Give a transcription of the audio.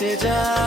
ভেসে যায়